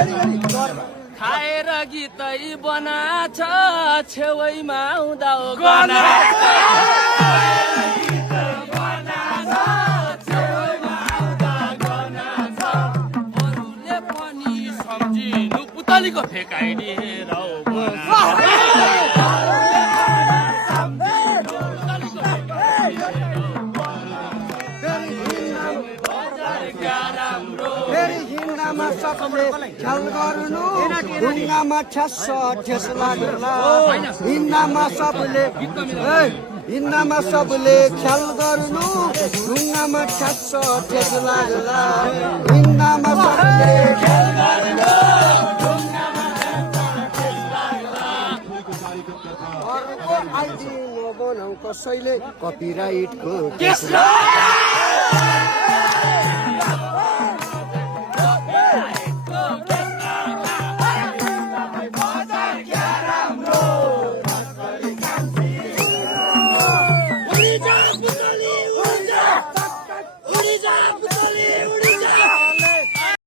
खाएर गीतै बनाछ छेउमा हुँदा गना अरूले पनि सम्झिनु पुतलीको फेकाइदिएर सबले ख्याल गर्नु ढुङ्गामा ठ्यास ठेस लाग्ला हिन्दामा सबले ख्याल गर्नु ढुङ्गामा ठ्यास ठेस लाग्ला हिन्दामा सबले ख्याल गर्नु अर्को आइडी नबनाऊ कसैले कपिराइटको